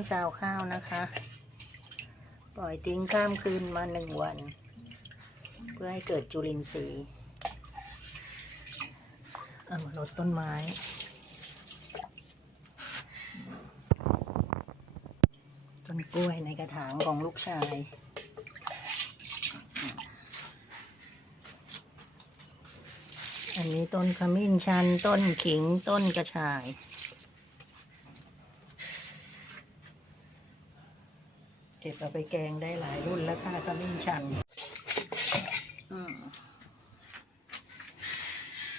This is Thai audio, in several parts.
ำซาวข้าวนะคะ ปล่อยทิ้งข้ามคืนมาหนึ่งวัน เพื่อให้เกิดจุลินทรีย์เอามาลดต้นไม้ ต้นกล้วยในกระถางของลูกชายอันนี้ต้นขมิ้นชัน ต้นขิงต้นกระชาย เก็บเอาไปแกงได้หลายรุ่นแล้วค่ะขมิ้นชัน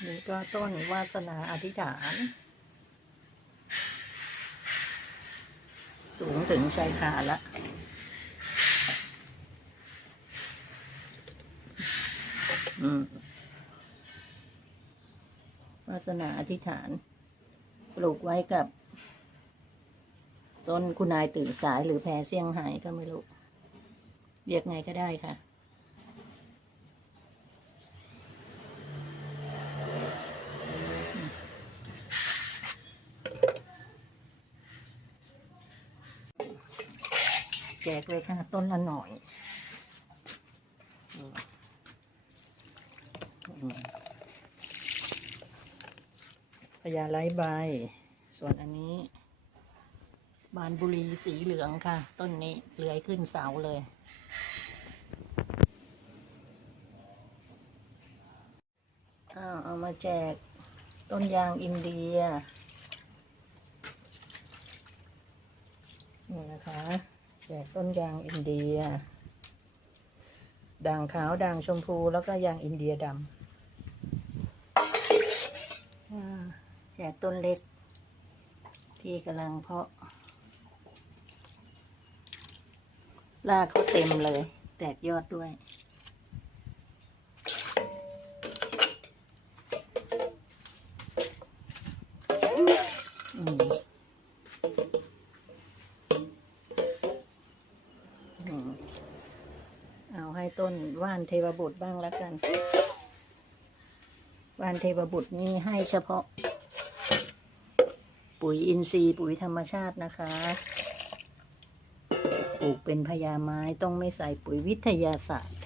นี่ก็ต้นวาสนาอธิษฐาน สูงถึงชายคาละวาสนาอธิษฐาน ปลูกไว้กับ ต้นคุณนายตื่นสายหรือแพรเซี่ยงไฮ้ก็ไม่รู้ เรียกไงก็ได้ค่ะ แจกเลยค่ะ ต้นละหน่อยพญาไร้ใบ ส่วนอันนี้ บานบุรีสีเหลืองค่ะ ต้นนี้เลื้อยขึ้นเสาเลย อ้าวเอามาแจกต้นยางอินเดีย นี่นะคะ แจกต้นยางอินเดีย ด่างขาวด่างชมพูแล้วก็ยางอินเดียดำแจกต้นเล็กที่กำลังเพาะ รากเขาเต็มเลย แตกยอดด้วย อืมเอาให้ต้นว่านเทวบุตรบ้างแล้วกัน ว่านเทวบุตรนี่ให้เฉพาะ ปุ๋ยอินทรีย์ปุ๋ยธรรมชาตินะคะ ปลูกเป็นพญาไม้ต้องไม่ใส่ปุ๋ยวิทยาศาสตร์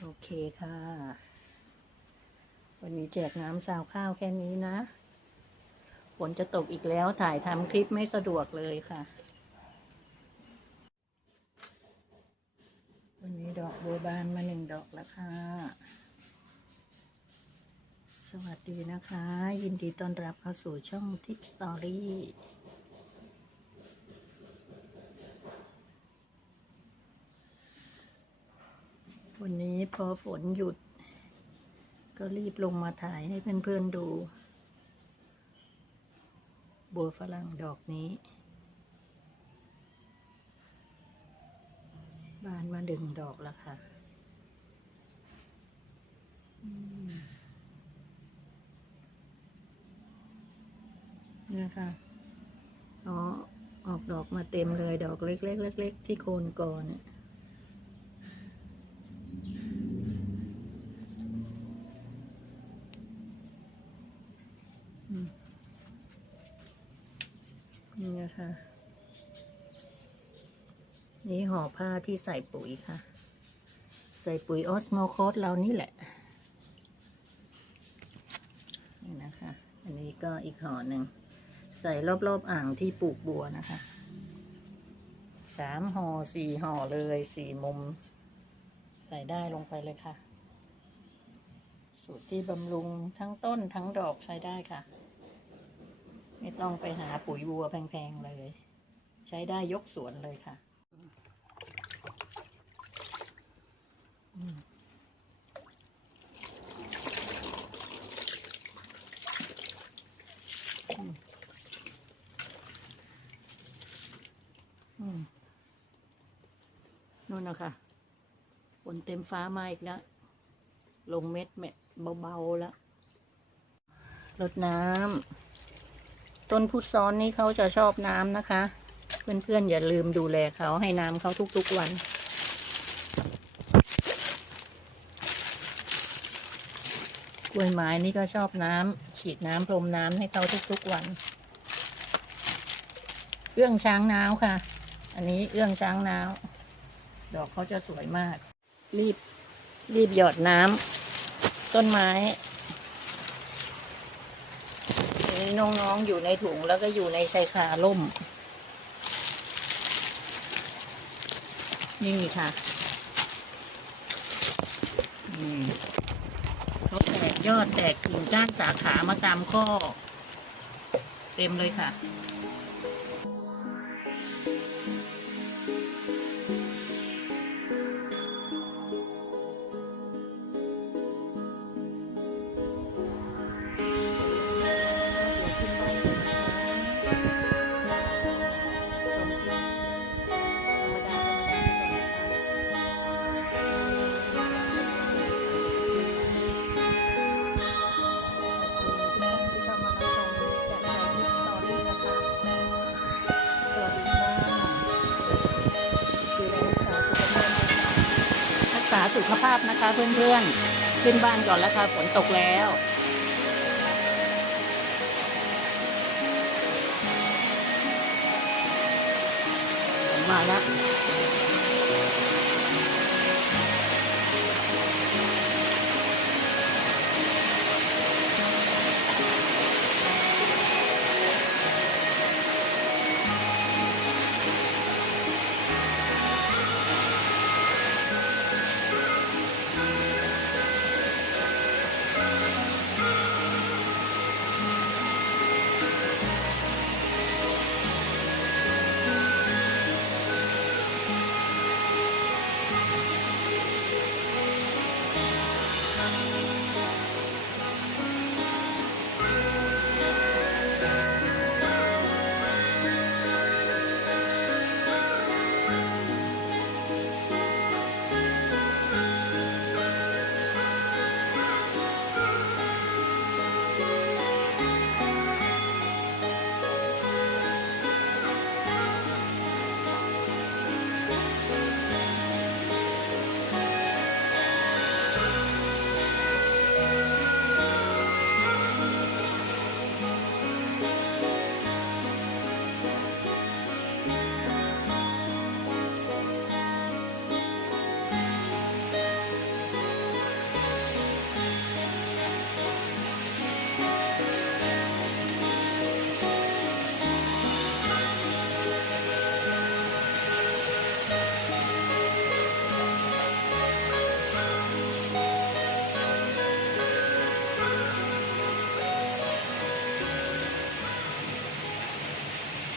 โอเคค่ะ วันนี้แจกน้ำซาวข้าวแค่นี้นะ ฝนจะตกอีกแล้วถ่ายทำคลิปไม่สะดวกเลยค่ะ วันนี้ดอกบัวบานมาหนึ่งดอกแล้วค่ะ สวัสดีนะคะ ยินดีต้อนรับเข้าสู่ช่องทิปสตอรี่วันนี้พอฝนหยุด ก็รีบลงมาถ่ายให้เพื่อนๆดู บัวฝรั่งดอกนี้ บานมาดึงดอกแล้วค่ะ อืมเนี่ค่ะอ๋อออกดอกมาเต็มเลยดอกเล็กๆเล็กๆที่โคนก่อนเนี่ยนี่นะคะ นี่ห่อผ้าที่ใส่ปุ๋ยค่ะ ใส่ปุ๋ยออสโมโคสเรานี่แหละ นี่นะคะ อันนี้ก็อีกห่อหนึ่ง ใส่รอบๆอ่างที่ปลูกบัวนะคะ สามห่อสี่ห่อเลยสี่มุม ใส่ได้ลงไปเลยค่ะ สูตรที่บำรุงทั้งต้นทั้งดอกใช้ได้ค่ะ ไม่ต้องไปหาปุ๋ยบัวแพงๆเลย ใช้ได้ยกสวนเลยค่ะ อืมอืมอืม นู่นนะคะฝนเต็มฟ้ามาอีกแล้ว ลงเม็ดเม็ดเบาๆแล้วรดน้ำต้นพุทซ้อนนี่เขาจะชอบน้ำนะคะ เพื่อนๆ อย่าลืมดูแลเขาให้น้ำเขาทุกๆวันกล้วยไม้นี่ก็ชอบน้ำฉีดน้ำพรมน้ำให้เขาทุกๆวันเอื้องช้างน้าวค่ะ อันนี้เอื้องช้างน้าวดอกเขาจะสวยมาก รีบรีบหยอดน้ำต้นไม้อันนี้น้องๆอยู่ในถุงแล้วก็อยู่ในชายคาล่ม นี่ค่ะอืมเขาแตกยอดแตกกิ่งก้านสาขามาตามข้อ เต็มเลยค่ะ สุขภาพนะคะเพื่อนๆ ขึ้นบ้านก่อนแล้วค่ะฝนตกแล้วมาแล้ว